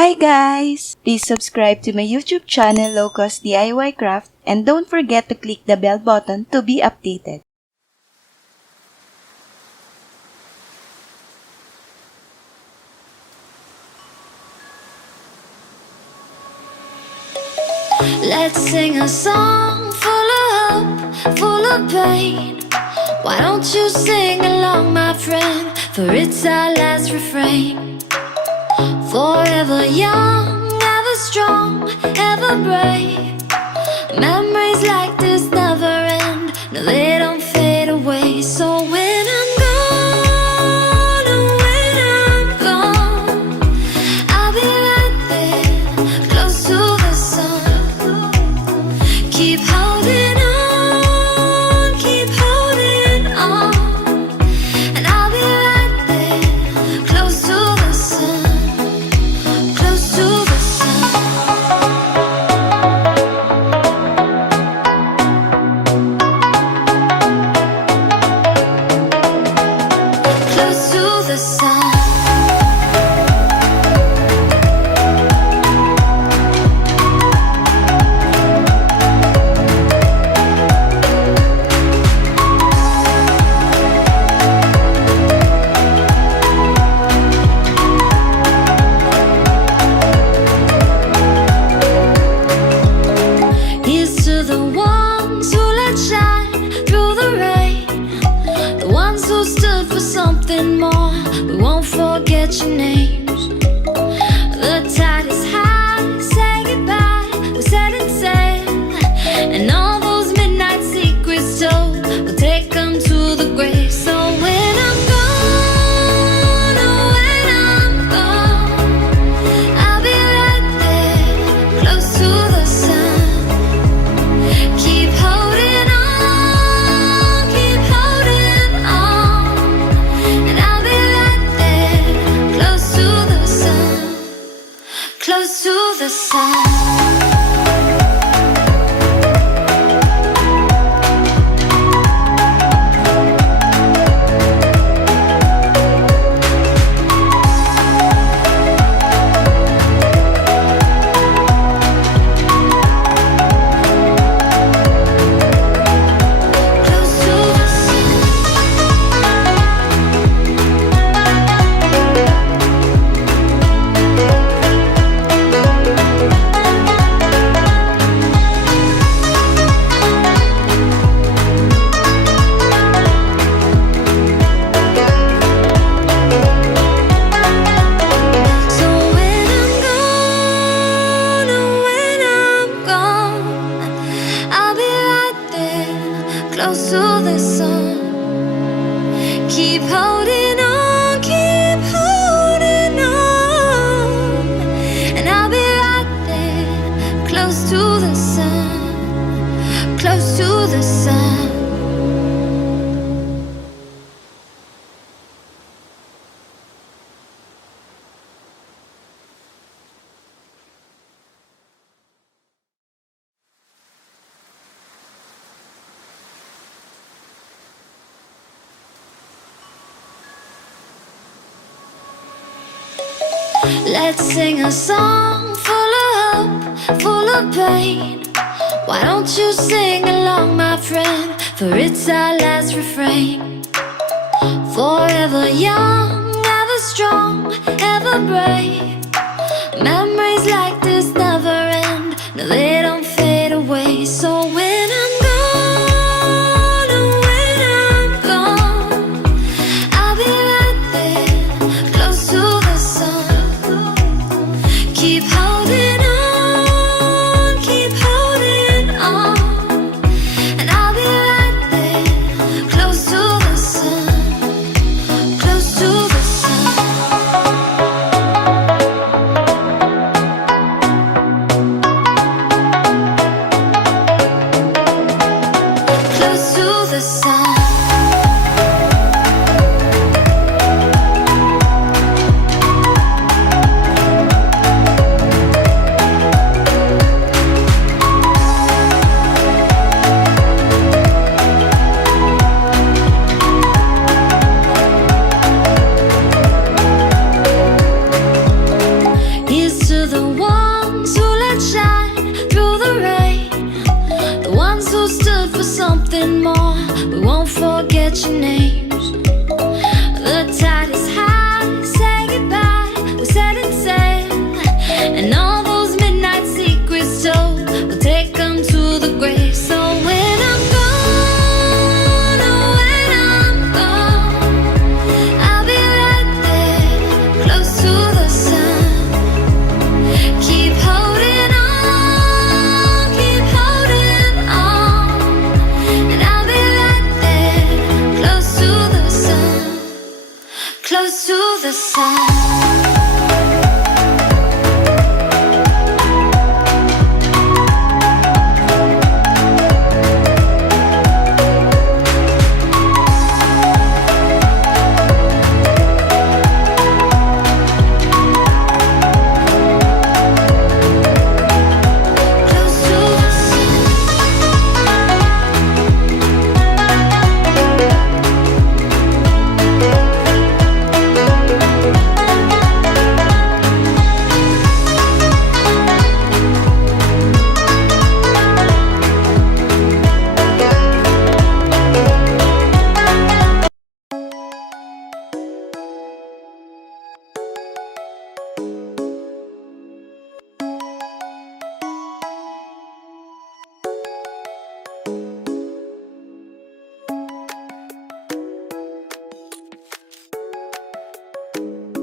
Hi guys! Please subscribe to my YouTube channel Low Cost DIY Craft and don't forget to click the bell button to be updated. Let's sing a song full of hope, full of pain. Why don't you sing along, my friend? For it's our last refrain. Forever young, ever strong, ever brave. Memories like this never end. No, they don't fade away. So when I'm gone, oh, when I'm gone, I'll be right there, close to the sun. Keep holding on, keep holding on, and I'll be right there, close to the sun, close to the sun. Close to the sun. Here's to the ones who let shine through the rain, the ones who stood for something more. We won't forget your names. The tide is high, say goodbye, we're setting sail, and all those midnight secrets told, we'll take them to the grave. So when I'm gone, oh, when I'm gone, I'll be right there, close to the sun. Keep holding on, and I'll be right there, close to the sun, close to the sun. Close to the sun. So when I'm gone, oh, when I'm gone, I'll be right there, close to the sun. Keep holding on, and I'll be right there, close to the sun, close to the sun. Let's sing a song full of hope, full of pain. Why don't you sing along, my friend? For it's our last refrain. Forever young, ever strong, ever brave. Memories like this never end. No, they don't fade away. So when I'm gone, oh, when I'm gone, I'll be right there, close to the sun. Keep holding on, and I'll be right there, close to the sun, close to the sun. forget your name.